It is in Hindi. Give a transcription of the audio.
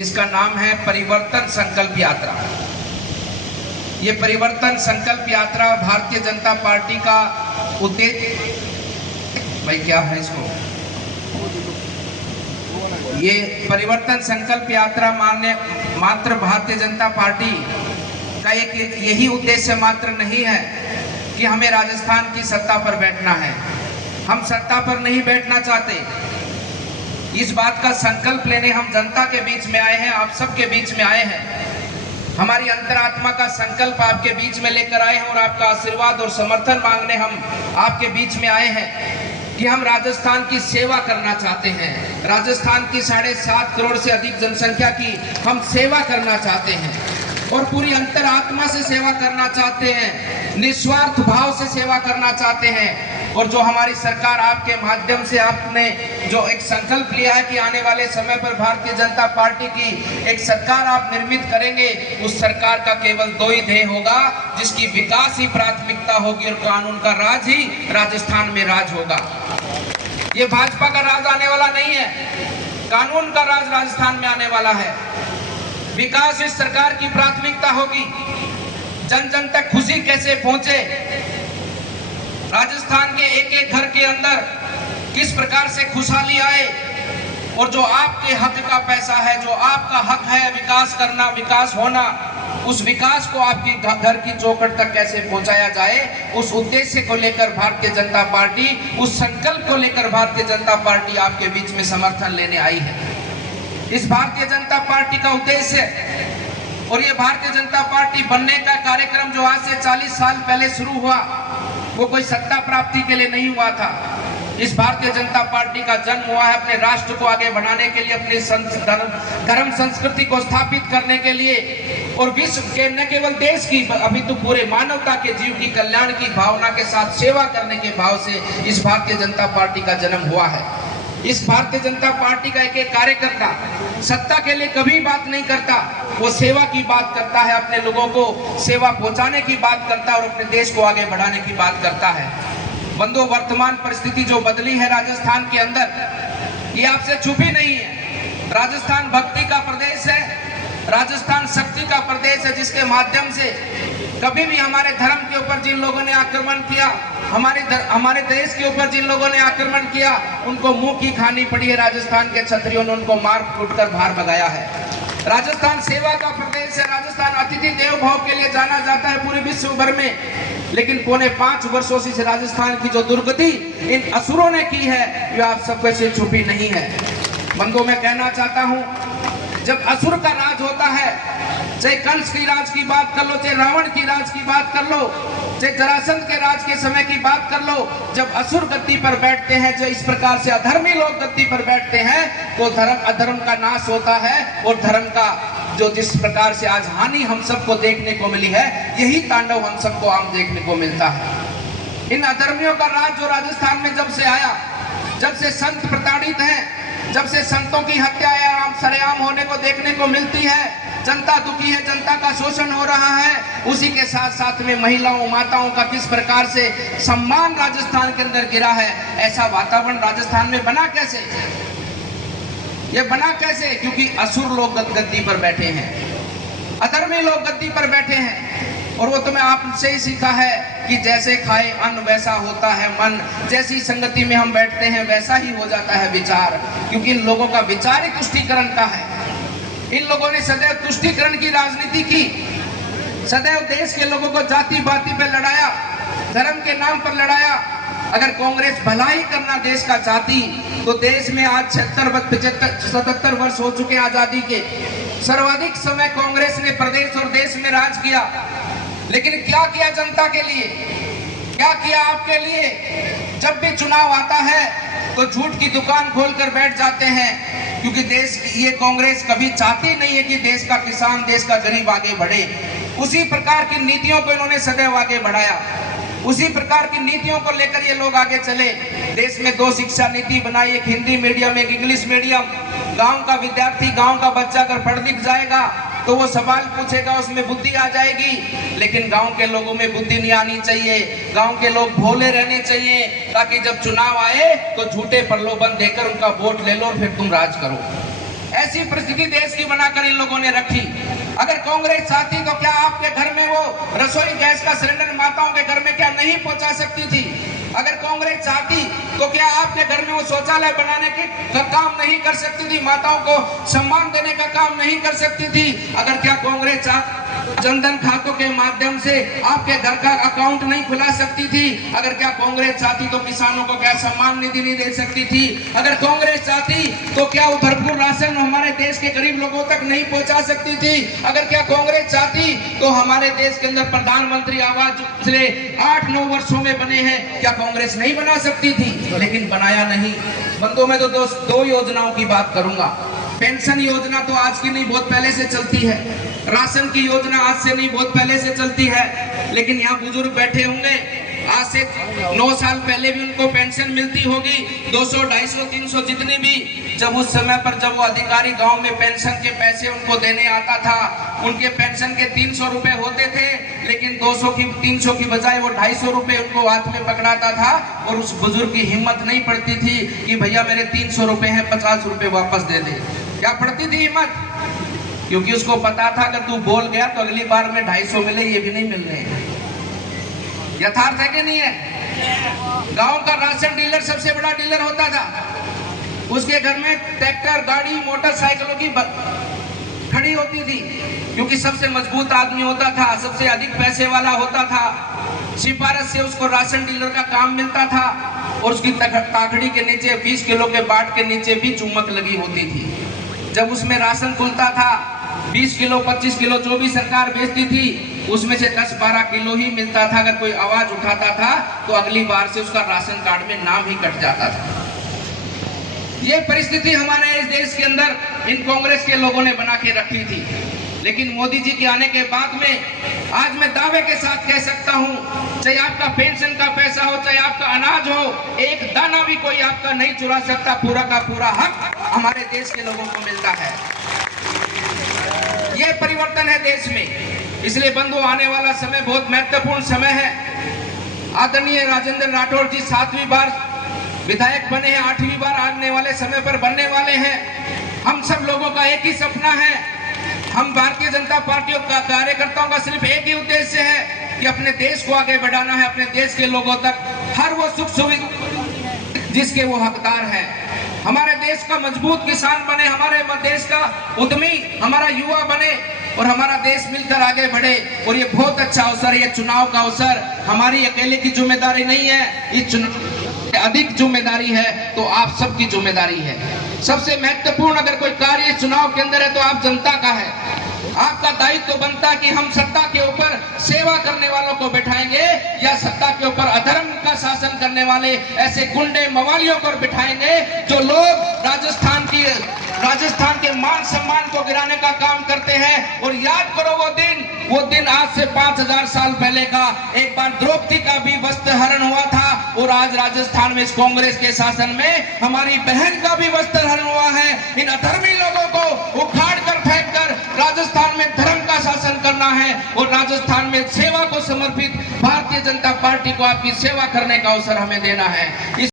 इसका नाम है परिवर्तन संकल्प यात्रा। ये परिवर्तन संकल्प यात्रा भारतीय जनता पार्टी का उद्देश्य, भाई क्या है इसको, ये परिवर्तन संकल्प यात्रा मात्र भारतीय जनता पार्टी का एक यही उद्देश्य मात्र नहीं है कि हमें राजस्थान की सत्ता पर बैठना है। हम सत्ता पर नहीं बैठना चाहते। इस बात का संकल्प लेने हम जनता के बीच में आए हैं, आप सबके बीच में आए हैं। हमारी अंतरात्मा का संकल्प आपके बीच में लेकर आए हैं और आपका आशीर्वाद और समर्थन मांगने हम आपके बीच में आए हैं कि हम राजस्थान की सेवा करना चाहते हैं। राजस्थान की 7.5 करोड़ से अधिक जनसंख्या की हम सेवा करना चाहते हैं और पूरी अंतरात्मा से सेवा करना चाहते हैं, निस्वार्थ भाव से सेवा करना चाहते हैं। और जो हमारी सरकार आपके माध्यम से आपने जो एक संकल्प लिया है कि आने वाले समय पर भारतीय जनता पार्टी की एक सरकार आप निर्मित करेंगे, उस सरकार का केवल 2 ही ध्येय होगा, जिसकी विकास ही प्राथमिकता होगी और कानून का राज ही राजस्थान में राज होगा। ये भाजपा का राज आने वाला नहीं है, कानून का राज राजस्थान में आने वाला है। विकास इस सरकार की प्राथमिकता होगी। जन जन तक खुशी कैसे पहुंचे, राजस्थान के एक एक घर के अंदर किस प्रकार से खुशहाली आए और जो आपके हक का पैसा है, जो आपका हक है विकास करना, विकास होना, उस विकास को आपकी घर की चौखट तक कैसे पहुंचाया जाए, उस उद्देश्य को लेकर भारतीय जनता पार्टी, उस संकल्प को लेकर भारतीय जनता पार्टी आपके बीच में समर्थन लेने आई है। इस भारतीय जनता पार्टी का उद्देश्य और ये भारतीय जनता पार्टी बनने का कार्यक्रम जो आज से 40 साल पहले शुरू हुआ, वो कोई सत्ता प्राप्ति के लिए नहीं हुआ था। इस भारतीय जनता पार्टी का जन्म हुआ है अपने राष्ट्र को आगे बढ़ाने के लिए, अपनी धर्म संस्कृति को स्थापित करने के लिए और विश्व के न केवल देश की अभी तो पूरे मानवता के जीव की कल्याण की भावना के साथ सेवा करने के भाव से इस भारतीय जनता पार्टी का जन्म हुआ है। इस भारतीय जनता पार्टी का एक एक कार्यकर्ता सत्ता के लिए कभी बात नहीं करता, वो सेवा की बात करता है, अपने लोगों को सेवा पहुंचाने की बात करता है और अपने देश को आगे बढ़ाने की बात करता है। बंधुओं, वर्तमान परिस्थिति जो बदली है राजस्थान के अंदर, ये आपसे छुपी नहीं है। राजस्थान भक्ति का प्रदेश है, राजस्थान शक्ति का प्रदेश है, जिसके माध्यम से कभी भी हमारे धर्म के ऊपर जिन लोगों ने आक्रमण किया, हमारे देश के ऊपर जिन लोगों ने आक्रमण किया, उनको मुंह की खानी पड़ी है। राजस्थान के क्षत्रियों ने उनको मार कूट कर बाहर भगाया है। राजस्थान सेवा का प्रदेश है। राजस्थान अतिथि देव भाव के लिए जाना जाता है पूरे विश्व भर में, लेकिन पौने 5 वर्षों से राजस्थान की जो दुर्गति इन असुरों ने की है, ये आप सबके से छुपी नहीं है। बंधुओं, मैं कहना चाहता हूं, जब असुर का राज होता है, चाहे कंस की राज की बात कर लो, चाहे रावण की राज की बात कर लो, चाहे जरासंध के राज के समय की बात कर लो, जब असुर गद्दी पर बैठते हैं, जो इस प्रकार से अधर्मी लोग गद्दी पर बैठते हैं, तो अधर्म का नाश होता है और धर्म का जो जिस प्रकार से आज हानि हम सबको देखने को मिली है, यही तांडव हम सबको आम देखने को मिलता है। इन अधर्मियों का राज जो राजस्थान में जब से आया, जब से संत प्रताड़ित हैं, जब से संतों की हत्या आम सरेआम होने को देखने को मिलती है, जनता दुखी है, जनता का शोषण हो रहा है, उसी के साथ साथ में महिलाओं माताओं का किस प्रकार से सम्मान राजस्थान के अंदर गिरा है। ऐसा वातावरण राजस्थान में बना कैसे? ये बना कैसे? क्योंकि असुर लोग गद्दी पर बैठे हैं, अधर्मी लोग गद्दी पर बैठे हैं। और वो तुम्हें आपसे ही सीखा है कि जैसे खाए अन्न वैसा होता है मन, जैसी संगति में हम बैठते हैं वैसा ही हो जाता है विचार, क्योंकि इन लोगों का विचार ही तुष्टीकरण का है। इन लोगों ने सदैव तुष्टीकरण की राजनीति की, सदैव देश के लोगों को जाति बाती पर लड़ाया, धर्म के नाम पर लड़ाया। अगर कांग्रेस भलाई करना देश का चाहती, तो देश में आज 77 वर्ष हो चुके आजादी के, सर्वाधिक समय कांग्रेस ने प्रदेश और देश में राज किया, लेकिन क्या किया जनता के लिए, क्या किया आपके लिए? जब भी चुनाव आता है तो झूठ की दुकान खोलकर बैठ जाते हैं, क्योंकि ये कांग्रेस कभी चाहती नहीं है कि देश का किसान, देश का गरीब आगे बढ़े। उसी प्रकार की नीतियों को इन्होंने सदैव आगे बढ़ाया, उसी प्रकार की नीतियों को लेकर ये लोग आगे चले। देश में 2 शिक्षा नीति बनाई, एक हिंदी मीडियम, एक इंग्लिश मीडियम। गांव का विद्यार्थी, गांव का बच्चा अगर पढ़ लिख जाएगा तो वो सवाल पूछेगा, उसमें बुद्धि आ जाएगी। लेकिन गांव के लोगों में बुद्धि नहीं आनी चाहिए, गांव के लोग भोले रहने चाहिए, ताकि जब चुनाव आए तो झूठे प्रलोभन देकर उनका वोट ले लो और फिर तुम राज करो। ऐसी परिस्थिति देश की बनाकर इन लोगों ने रखी। अगर कांग्रेस चाहती तो क्या आपके घर में वो रसोई गैस का सिलेंडर माताओं के घर में क्या नहीं पहुंचा सकती थी? अगर कांग्रेस चाहती तो क्या आपके घर में वो शौचालय बनाने का काम नहीं कर सकती थी? माताओं को सम्मान देने का काम नहीं कर सकती थी? अगर क्या कांग्रेस जनधन खातों के माध्यम से आपके घर का अकाउंट नहीं खुला सकती थी? अगर क्या कांग्रेस चाहती तो किसानों को क्या सम्मान निधि नहीं दे सकती थी? अगर कांग्रेस चाहती तो क्या वो भरपूर राशन हमारे देश के गरीब लोगों तक नहीं पहुंचा सकती थी? अगर क्या कांग्रेस चाहती तो हमारे देश के अंदर प्रधानमंत्री आवास पिछले 8-9 वर्षों में बने हैं, क्या कांग्रेस नहीं बना सकती थी? लेकिन बनाया नहीं। बंधुओं, मैं तो दो योजनाओं की बात करूंगा। पेंशन योजना तो आज की नहीं, बहुत पहले से चलती है। राशन की योजना आज से नहीं, बहुत पहले से चलती है। लेकिन यहाँ बुजुर्ग बैठे होंगे, आज से 9 साल पहले भी उनको पेंशन मिलती होगी, 200, 250, 300 जितनी भी। जब उस समय पर जब वो अधिकारी गांव में पेंशन के पैसे उनको देने आता था, उनके पेंशन के 300 रुपए होते थे, लेकिन 200 की 300 की बजाय वो 250 रुपए उनको हाथ में पकड़ाता था। और उस बुजुर्ग की हिम्मत नहीं पड़ती थी कि भैया मेरे 300 रुपए हैं, 50 रुपए वापस दे दे। क्या पड़ती थी हिम्मत? क्योंकि उसको पता था अगर तू बोल गया तो अगली बार में 250 मिले, ये भी नहीं मिलने। यथार्थ है कि नहीं है? गांव का राशन डीलर सबसे बड़ा डीलर होता था। उसके घर में ट्रैक्टर, गाड़ी, मोटरसाइकिलों की खड़ी होती थी, क्योंकि सबसे मजबूत आदमी होता था, सबसे अधिक पैसे वाला होता था। सिफारिश से उसको राशन डीलर का काम मिलता था और उसकी ताकड़ी के नीचे 20 किलो के बाट के नीचे भी चुम्बक लगी होती थी। जब उसमें राशन खुलता था, 20 किलो 25 किलो जो भी सरकार बेचती थी, उसमें से 10-12 किलो ही मिलता था। अगर कोई आवाज उठाता था तो अगली बार से उसका राशन कार्ड में नाम ही कट जाता था। ये परिस्थिति हमारे इस देश के अंदर इन कांग्रेस के लोगों ने बना के रखी थी। लेकिन मोदी जी के आने के बाद में आज मैं दावे के साथ कह सकता हूं, चाहे आपका पेंशन का पैसा हो, चाहे आपका अनाज हो, एक दाना भी कोई आपका नहीं चुरा सकता। पूरा का पूरा हक हमारे देश के लोगों को मिलता है। ये परिवर्तन है देश में। इसलिए बंधु, आने वाला समय बहुत महत्वपूर्ण समय है। आदरणीय राजेंद्र राठौड़ जी 7वीं बार विधायक बने हैं, 8वीं बार आने वाले समय पर बनने वाले हैं। हम सब लोगों का एक ही सपना है, हम भारतीय जनता पार्टी का कार्यकर्ताओं का सिर्फ एक ही उद्देश्य है कि अपने देश को आगे बढ़ाना है, अपने देश के लोगों तक हर वो सुख सुविधा जिसके वो हकदार हैं। हमारे देश का मजबूत किसान बने, हमारे देश का उद्यमी हमारा युवा बने और हमारा देश मिलकर आगे बढ़े। और ये बहुत अच्छा अवसर है, ये चुनाव का अवसर हमारी अकेले की जिम्मेदारी नहीं है, ये चुनाव अधिक जिम्मेदारी है तो आप सबकी जिम्मेदारी है। सबसे महत्वपूर्ण अगर कोई कार्य चुनाव के अंदर है तो आप जनता का है। आपका दायित्व बनता कि हम सत्ता के ऊपर सेवा करने वालों को बिठाएंगे या सत्ता के ऊपर अधर्म का शासन करने वाले ऐसे गुंडे मवालियों को बिठाएंगे जो लोग राजस्थान के मान सम्मान को गिराने का काम करते हैं। और याद करो वो दिन आज से 5000 साल पहले का। एक बार द्रौपदी का भी वस्त्र हरण हुआ था और आज राजस्थान में इस कांग्रेस के शासन में हमारी बहन का भी वस्त्र हरण हुआ है। इन अधर्मी लोगों को उखाड़ कर फेंक कर राजस्थान में धर्म का शासन करना है और राजस्थान में सेवा को समर्पित भारतीय जनता पार्टी को आपकी सेवा करने का अवसर हमें देना है।